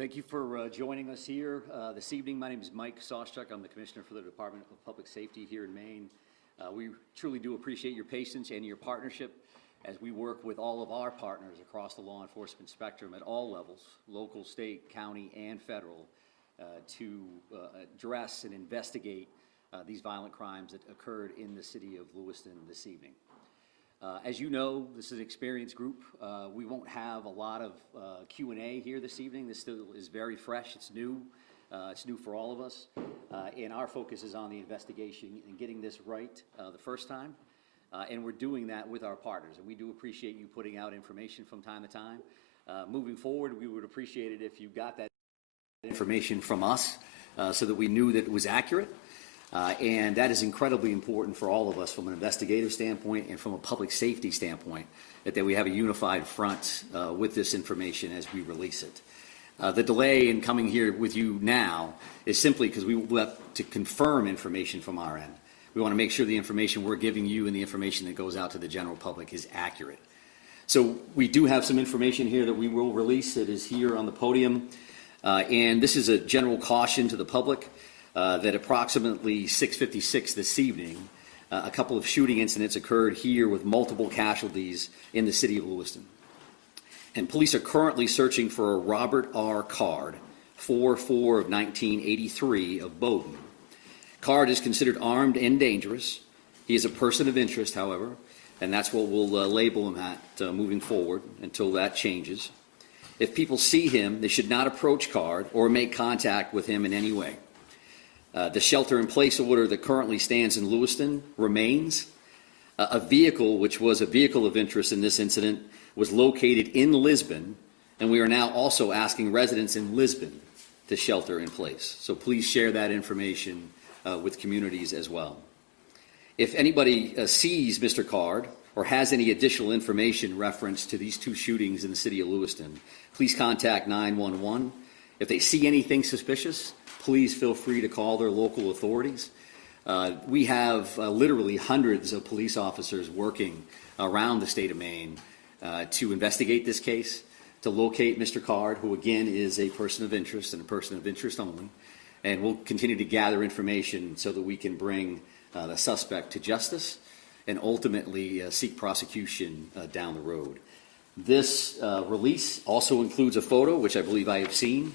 Thank you for joining us here this evening. My name is Mike Soschuk. I'm the Commissioner for the Department of Public Safety here in Maine. We truly do appreciate your patience and your partnership as we work with all of our partners across the law enforcement spectrum at all levels, local, state, county, and federal, to address and investigate these violent crimes that occurred in the city of Lewiston this evening. As you know, this is an experienced group. We won't have a lot of Q&A here this evening. This still is very fresh. It's new. It's new for all of us. And our focus is on the investigation and getting this right the first time. And we're doing that with our partners. And we do appreciate you putting out information from time to time. Moving forward, we would appreciate it if you got that information from us so that we knew that it was accurate. And that is incredibly important for all of us from an investigative standpoint and from a public safety standpoint, that we have a unified front with this information as we release it. The delay in coming here with you now is simply because we have to confirm information from our end. We want to make sure the information we're giving you and the information that goes out to the general public is accurate. So we do have some information here that we will release. It is here on the podium. And this is a general caution to the public. That approximately 6:56 this evening, a couple of shooting incidents occurred here with multiple casualties in the city of Lewiston. And police are currently searching for a Robert R. Card, 4/4 of 1983 of Bowdoin. Card is considered armed and dangerous. He is a person of interest, however, and that's what we'll label him at moving forward until that changes. If people see him, they should not approach Card or make contact with him in any way. The shelter-in-place order that currently stands in Lewiston remains. A vehicle, which was a vehicle of interest in this incident, was located in Lisbon, and we are now also asking residents in Lisbon to shelter in place. So please share that information with communities as well. If anybody sees Mr. Card or has any additional information reference to these two shootings in the city of Lewiston, please contact 911. If they see anything suspicious, please feel free to call their local authorities. We have literally hundreds of police officers working around the state of Maine to investigate this case, to locate Mr. Card, who again is a person of interest and a person of interest only. And we'll continue to gather information so that we can bring the suspect to justice and ultimately seek prosecution down the road. This release also includes a photo, which I believe I have seen,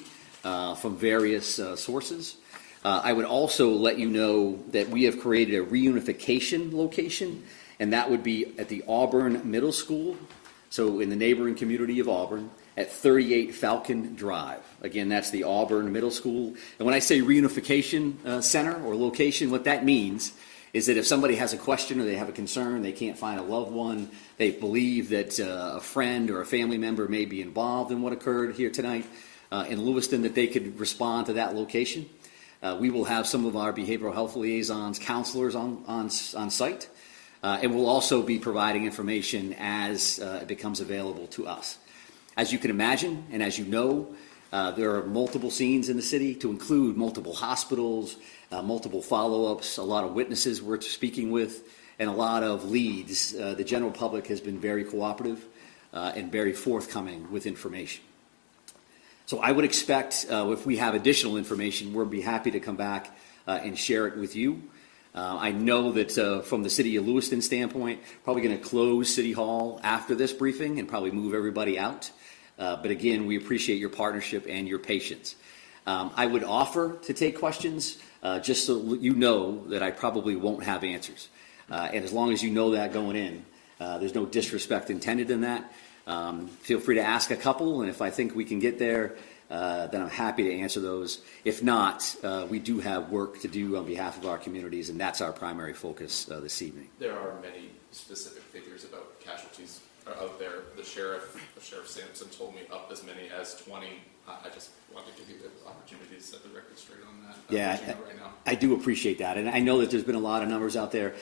from various sources. I would also let you know that we have created a reunification location, and that would be at the Auburn Middle School, so in the neighboring community of Auburn, at 38 Falcon Drive. Again, that's the Auburn Middle School. And when I say reunification center or location, what that means is that if somebody has a question or they have a concern, they can't find a loved one, they believe that a friend or a family member may be involved in what occurred here tonight, in Lewiston, that they could respond to that location. We will have some of our behavioral health liaisons, counselors on site, and we'll also be providing information as it becomes available to us. As you can imagine, and as you know, there are multiple scenes in the city to include multiple hospitals, multiple follow-ups, a lot of witnesses we're speaking with, and a lot of leads. The general public has been very cooperative and very forthcoming with information. So I would expect if we have additional information, we'll be happy to come back and share it with you. I know that from the city of Lewiston standpoint, probably going to close City Hall after this briefing and probably move everybody out. But again, we appreciate your partnership and your patience. I would offer to take questions just so you know that I probably won't have answers. And as long as you know that going in, there's no disrespect intended in that. Feel free to ask a couple, and if I think we can get there, then I'm happy to answer those. If not, we do have work to do on behalf of our communities, and that's our primary focus this evening. There are many specific figures about casualties out there. Sheriff Sampson told me up as many as 20. I just wanted to give you the opportunity to set the record straight on that. Yeah, right now. I do appreciate that, and I know that there's been a lot of numbers out there.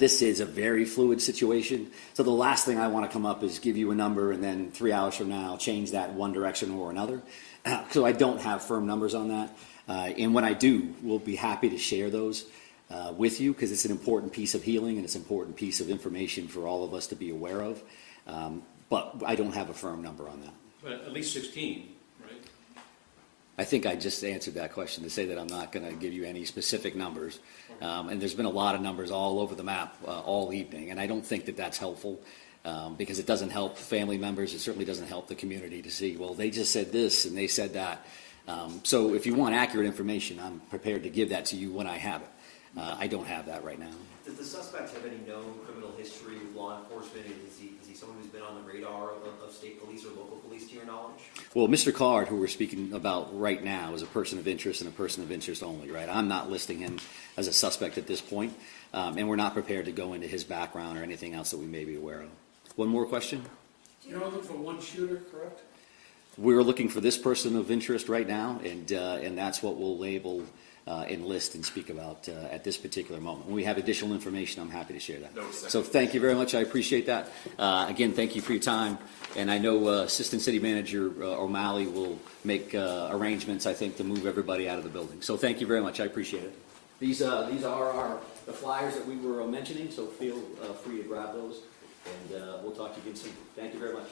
This is a very fluid situation, so the last thing I want to come up is give you a number and then 3 hours from now change that in one direction or another. So I don't have firm numbers on that, and when I do, we'll be happy to share those with you, because it's an important piece of healing and it's an important piece of information for all of us to be aware of. But I don't have a firm number on that. But at least 16, right? I think I just answered that question to say that I'm not going to give you any specific numbers. And there's been a lot of numbers all over the map all evening, and I don't think that that's helpful because it doesn't help family members. It certainly doesn't help the community to see, well, they just said this and they said that. So if you want accurate information, I'm prepared to give that to you when I have it. I don't have that right now. Does the suspect have any known criminal history with law enforcement? Is he someone who's been on the radar of state police or local police, to your knowledge? Well, Mr. Card, who we're speaking about right now, is a person of interest and a person of interest only, right? I'm not listing him as a suspect at this point, and we're not prepared to go into his background or anything else that we may be aware of. One more question? You're looking for one shooter, correct? We're looking for this person of interest right now, and that's what we'll label and list and speak about at this particular moment. When we have additional information, I'm happy to share that. No, So thank you very much. I appreciate that. Again, thank you for your time. And I know Assistant City Manager O'Malley will make arrangements, I think, to move everybody out of the building. So thank you very much. I appreciate it. These are the flyers that we were mentioning, so feel free to grab those. And we'll talk to you again soon. Thank you very much.